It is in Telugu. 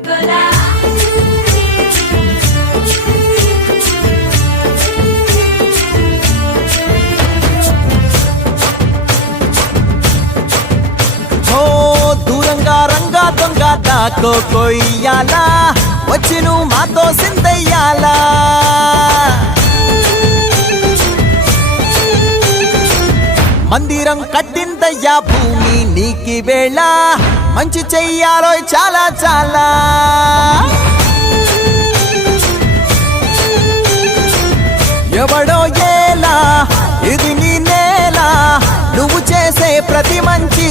గోలా దూరంగా రంగా దొంగ దాకో కొయ్యాలా వచ్చి నువ్వు మాతో సిందయ్యాలా మందిరం కట్టిందయ్యా భూమి నీకి వేళ మంచి చెయ్యాలో చాలా చాలా ఎవడో ఏలా ఇది నీ నేల నువ్వు చేసే ప్రతి మంచి